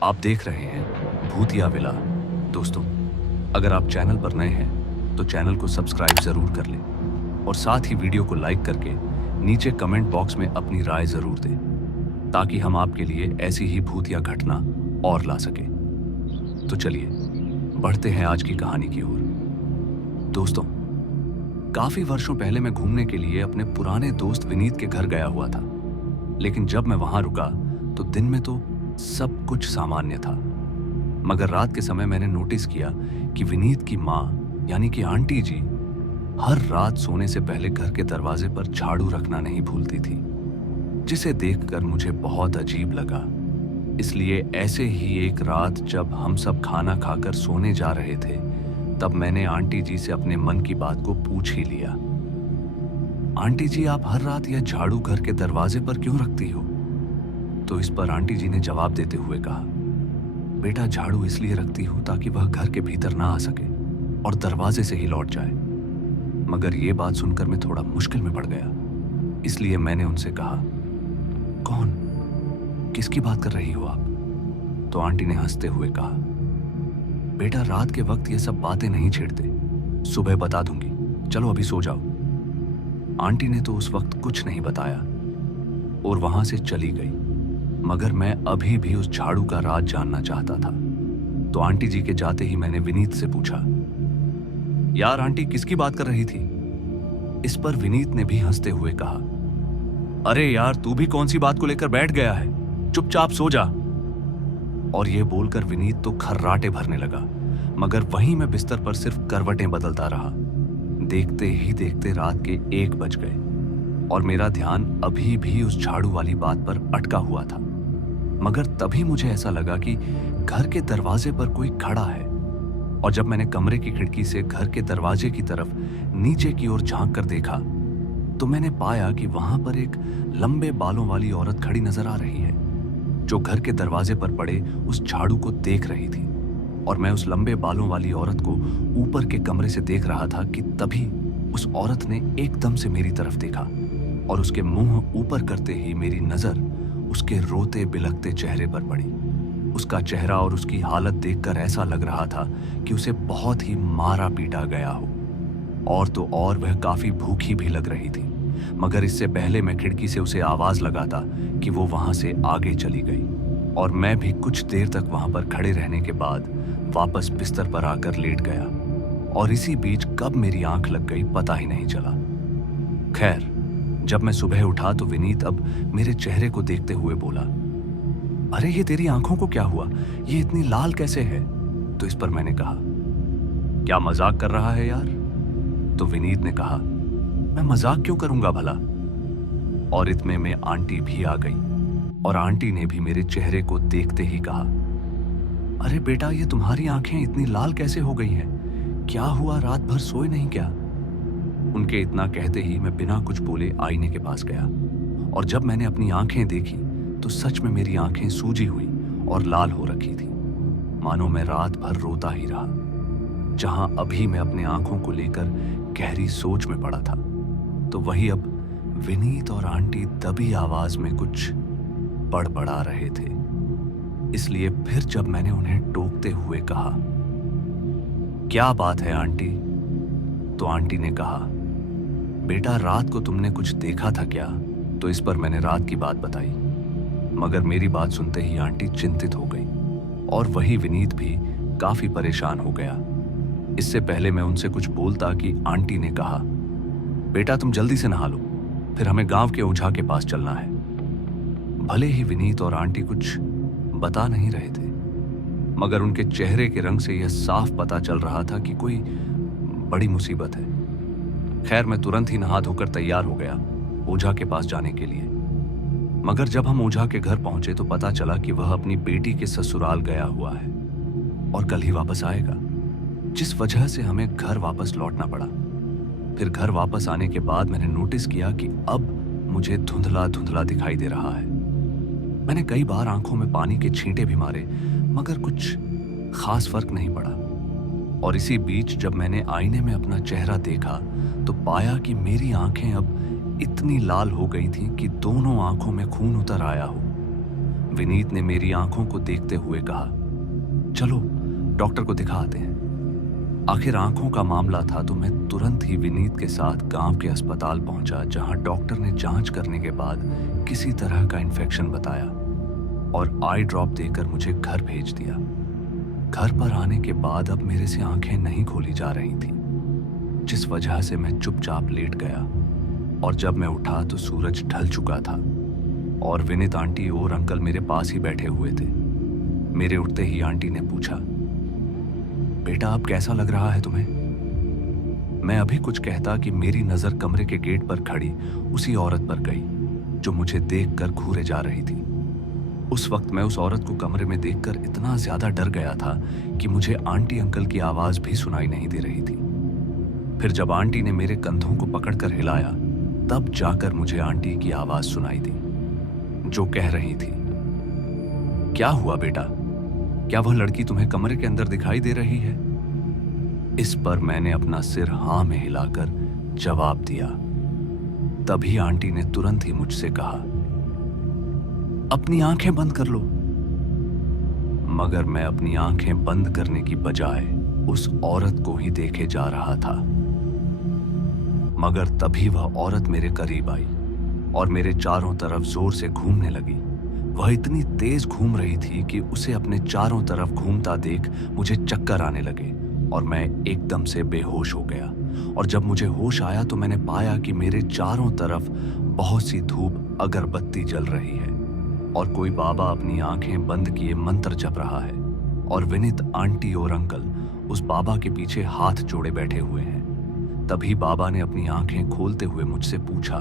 आप देख रहे हैं भूतिया विला। दोस्तों, अगर आप चैनल पर नए हैं तो चैनल को सब्सक्राइब जरूर कर लें और साथ ही वीडियो को लाइक करके नीचे कमेंट बॉक्स में अपनी राय जरूर दें ताकि हम आपके लिए ऐसी ही भूतिया घटना और ला सके। तो चलिए बढ़ते हैं आज की कहानी की ओर। दोस्तों, काफी वर्षों पहले मैं घूमने के लिए अपने पुराने दोस्त विनीत के घर गया हुआ था, लेकिन जब मैं वहां रुका तो दिन में तो सब कुछ सामान्य था, मगर रात के समय मैंने नोटिस किया कि विनीत की माँ यानी कि आंटी जी हर रात सोने से पहले घर के दरवाजे पर झाड़ू रखना नहीं भूलती थी, जिसे देखकर मुझे बहुत अजीब लगा। इसलिए ऐसे ही एक रात जब हम सब खाना खाकर सोने जा रहे थे, तब मैंने आंटी जी से अपने मन की बात को पूछ ही लिया। आंटी जी, आप हर रात यह झाड़ू घर के दरवाजे पर क्यों रखती हो? तो इस पर आंटी जी ने जवाब देते हुए कहा, बेटा, झाड़ू इसलिए रखती हूं ताकि वह घर के भीतर ना आ सके और दरवाजे से ही लौट जाए। मगर यह बात सुनकर मैं थोड़ा मुश्किल में पड़ गया, इसलिए मैंने उनसे कहा, कौन, किसकी बात कर रही हो आप? तो आंटी ने हंसते हुए कहा, बेटा, रात के वक्त ये सब बातें नहीं छेड़ते, सुबह बता दूंगी, चलो अभी सो जाओ। आंटी ने तो उस वक्त कुछ नहीं बताया और वहां से चली गई, मगर मैं अभी भी उस झाड़ू का राज जानना चाहता था। तो आंटी जी के जाते ही मैंने विनीत से पूछा, यार आंटी, किसकी बात कर रही थी? इस पर विनीत ने भी हंसते हुए कहा, अरे यार, तू भी कौन सी बात को लेकर बैठ गया है, चुपचाप सो जा। और यह बोलकर विनीत तो खर्राटे भरने लगा, मगर वहीं मैं बिस्तर पर सिर्फ करवटें बदलता रहा। देखते ही देखते रात के 1 बज गए और मेरा ध्यान अभी भी उस झाड़ू वाली बात पर अटका हुआ था। मगर तभी मुझे ऐसा लगा कि घर के दरवाजे पर कोई खड़ा है, और जब मैंने कमरे की खिड़की से घर के दरवाजे की तरफ नीचे की ओर झांक कर देखा तो मैंने पाया कि वहां पर एक लंबे बालों वाली औरत खड़ी नजर आ रही है, जो घर के दरवाजे पर पड़े उस झाड़ू को देख रही थी। और मैं उस लंबे बालों वाली औरत को ऊपर के कमरे से देख रहा था कि तभी उस औरत ने एकदम से मेरी तरफ देखा और उसके मुंह ऊपर करते ही मेरी नजर उसके रोते बिलखते चेहरे पर पड़ी। उसका चेहरा और उसकी हालत देखकर ऐसा लग रहा था कि उसे बहुत ही मारा पीटा गया हो, और तो और वह काफी भूखी भी लग रही थी। मगर इससे पहले मैं खिड़की से उसे आवाज लगाता कि वो वहां से आगे चली गई, और मैं भी कुछ देर तक वहां पर खड़े रहने के बाद वापस बिस्तर पर आकर लेट गया, और इसी बीच कब मेरी आंख लग गई पता ही नहीं चला। खैर, जब मैं सुबह उठा तो विनीत अब मेरे चेहरे को देखते हुए बोला, अरे ये तेरी आंखों को क्या हुआ, ये इतनी लाल कैसे है? तो इस पर मैंने कहा, क्या मजाक कर रहा है यार? तो विनीत ने कहा, मैं मजाक क्यों करूंगा भला? और इतने में आंटी भी आ गई, और आंटी ने भी मेरे चेहरे को देखते ही कहा, अरे बेटा, ये तुम्हारी आंखें इतनी लाल कैसे हो गई हैं? क्या हुआ, रात भर सोए नहीं क्या? उनके इतना कहते ही मैं बिना कुछ बोले आईने के पास गया, और जब मैंने अपनी आंखें देखी तो सच में मेरी आंखें सूजी हुई और लाल हो रखी थी, मानो मैं रात भर रोता ही रहा। जहां अभी मैं अपने आंखों को लेकर गहरी सोच में पड़ा था, तो वही अब विनीत और आंटी दबी आवाज में कुछ बड़बड़ा रहे थे। इसलिए फिर जब मैंने उन्हें टोकते हुए कहा, क्या बात है आंटी? तो आंटी ने कहा, बेटा, रात को तुमने कुछ देखा था क्या? तो इस पर मैंने रात की बात बताई, मगर मेरी बात सुनते ही आंटी चिंतित हो गई, और वही विनीत भी काफी परेशान हो गया। इससे पहले मैं उनसे कुछ बोलता कि आंटी ने कहा, बेटा, तुम जल्दी से नहा लो, फिर हमें गांव के ओझा के पास चलना है। भले ही विनीत और आंटी कुछ बता नहीं रहे थे, मगर उनके चेहरे के रंग से यह साफ पता चल रहा था कि कोई बड़ी मुसीबत है। खैर, मैं तुरंत ही नहा धोकर तैयार हो गया ओझा के पास जाने के लिए। मगर जब हम ओझा के घर पहुंचे तो पता चला कि वह अपनी बेटी के ससुराल गया हुआ है और कल ही वापस आएगा, जिस वजह से हमें घर वापस लौटना पड़ा। फिर घर वापस आने के बाद मैंने नोटिस किया कि अब मुझे धुंधला धुंधला दिखाई दे रहा है। मैंने कई बार आंखों में पानी के छींटे भी मारे, मगर कुछ खास फर्क नहीं पड़ा। और इसी बीच जब मैंने आईने में अपना चेहरा देखा तो पाया कि मेरी आंखें अब इतनी लाल हो गई थी कि दोनों आंखों में खून उतर आया हो। विनीत ने मेरी आंखों को देखते हुए कहा, चलो डॉक्टर को दिखा आते हैं। आखिर आंखों का मामला था तो मैं तुरंत ही विनीत के साथ गांव के अस्पताल पहुंचा, जहां डॉक्टर ने जांच करने के बाद किसी तरह का इन्फेक्शन बताया और आई ड्रॉप देकर मुझे घर भेज दिया। घर पर आने के बाद अब मेरे से आंखें नहीं खोली जा रही थी, जिस वजह से मैं चुपचाप लेट गया और जब मैं उठा तो सूरज ढल चुका था और विनीत आंटी और अंकल मेरे पास ही बैठे हुए थे। मेरे उठते ही आंटी ने पूछा, बेटा अब कैसा लग रहा है तुम्हें? मैं अभी कुछ कहता कि मेरी नजर कमरे के गेट पर खड़ी उसी औरत पर गई जो मुझे देखकर घूरे जा रही थी। उस वक्त मैं उस औरत को कमरे में देखकर इतना ज्यादा डर गया था कि मुझे आंटी अंकल की आवाज भी सुनाई नहीं दे रही थी। फिर जब आंटी ने मेरे कंधों को पकड़कर हिलाया तब जाकर मुझे आंटी की आवाज सुनाई दी, जो कह रही थी, क्या हुआ बेटा? क्या वह लड़की तुम्हें कमरे के अंदर दिखाई दे रही है? इस पर मैंने अपना सिर हाँ में हिलाकर जवाब दिया। तभी आंटी ने तुरंत ही मुझसे कहा, अपनी आंखें बंद कर लो। मगर मैं अपनी आंखें बंद करने की बजाय उस औरत को ही देखे जा रहा था। मगर तभी वह औरत मेरे करीब आई और मेरे चारों तरफ जोर से घूमने लगी। वह इतनी तेज घूम रही थी कि उसे अपने चारों तरफ घूमता देख मुझे चक्कर आने लगे और मैं एकदम से बेहोश हो गया। और जब मुझे होश आया तो मैंने पाया कि मेरे चारों तरफ बहुत सी धूप अगरबत्ती जल रही है और कोई बाबा अपनी आंखें बंद किए मंत्र जप रहा है और विनीत आंटी और अंकल उस बाबा के पीछे हाथ जोड़े बैठे हुए हैं। तभी बाबा ने अपनी आंखें खोलते हुए मुझसे पूछा,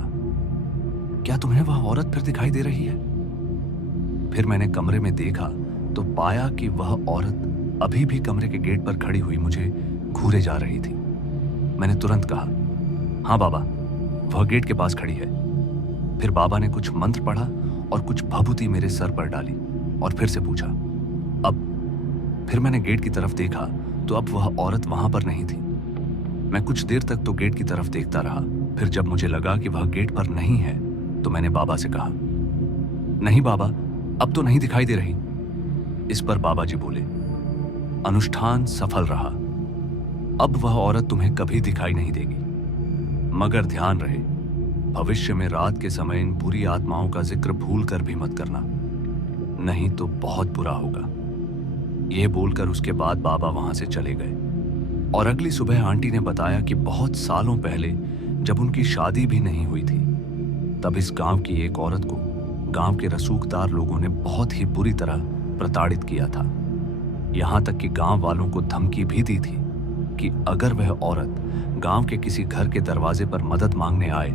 क्या तुम्हें वह औरत फिर दिखाई दे रही है? फिर मैंने कमरे में देखा तो पाया कि वह औरत अभी भी कमरे के गेट पर खड़ी हुई मुझे घूरे जा रही थी। मैंने तुरंत कहा, हाँ बाबा, वह गेट के पास खड़ी है। फिर बाबा ने कुछ मंत्र पढ़ा और कुछ भभूति मेरे सर पर डाली और फिर से पूछा, अब? फिर मैंने गेट की तरफ देखा तो अब वह औरत वहां पर नहीं थी। मैं कुछ देर तक तो गेट की तरफ देखता रहा। फिर जब मुझे लगा कि वह गेट पर नहीं है तो मैंने बाबा से कहा, नहीं बाबा, अब तो नहीं दिखाई दे रही। इस पर बाबा जी बोले, अनुष्ठान सफल रहा, अब वह औरत तुम्हें कभी दिखाई नहीं देगी। मगर ध्यान रहे, भविष्य में रात के समय इन बुरी आत्माओं का जिक्र भूल कर भी मत करना, नहीं तो बहुत बुरा होगा। यह बोलकर उसके बाद बाबा वहां से चले गए। और अगली सुबह आंटी ने बताया कि बहुत सालों पहले जब उनकी शादी भी नहीं हुई थी तब इस गांव की एक औरत को गांव के रसूखदार लोगों ने बहुत ही बुरी तरह प्रताड़ित किया था। यहां तक कि गांव वालों को धमकी भी दी थी कि अगर वह औरत गांव के किसी घर के दरवाजे पर मदद मांगने आए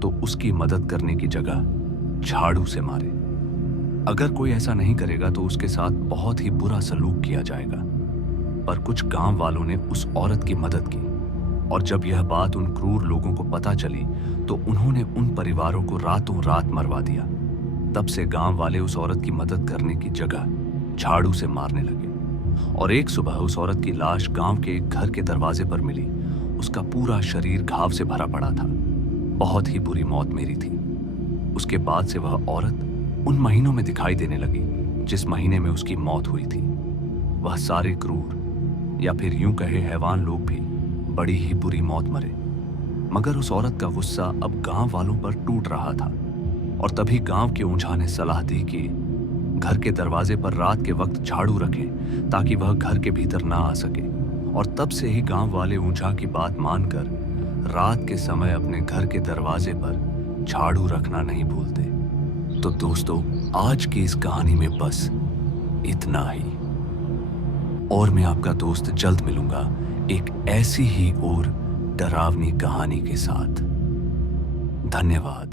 तो उसकी मदद करने की जगह झाड़ू से मारे। अगर कोई ऐसा नहीं करेगा तो उसके साथ बहुत ही बुरा सलूक किया जाएगा। पर कुछ गांव वालों ने उस औरत की मदद की और जब यह बात उन क्रूर लोगों को पता चली तो उन्होंने उन परिवारों को रातों रात मरवा दिया। तब से गांव वाले उस औरत की मदद करने की जगह झाड़ू से मारने लगे। और एक सुबह उस औरत की लाश गांव के एक घर के दरवाजे पर मिली। उसका पूरा शरीर घाव से भरा पड़ा था। बहुत ही बुरी मौत मेरी थी। उसके बाद से वह औरत उन महीनों में दिखाई देने लगी जिस महीने में उसकी मौत हुई थी। वह सारे क्रूर या फिर यूं कहे हैवान लोग भी बड़ी ही बुरी मौत मरे। मगर उस औरत का गुस्सा अब गांव वालों पर टूट रहा था और तभी गांव के ऊंझा ने सलाह दी कि घर के दरवाजे पर रात के वक्त झाड़ू रखें ताकि वह घर के भीतर ना आ सके। और तब से ही गांव वाले ऊंझा की बात मानकर रात के समय अपने घर के दरवाजे पर झाड़ू रखना नहीं भूलते। तो दोस्तों, आज की इस कहानी में बस इतना ही। और मैं आपका दोस्त जल्द मिलूंगा एक ऐसी ही और डरावनी कहानी के साथ। धन्यवाद।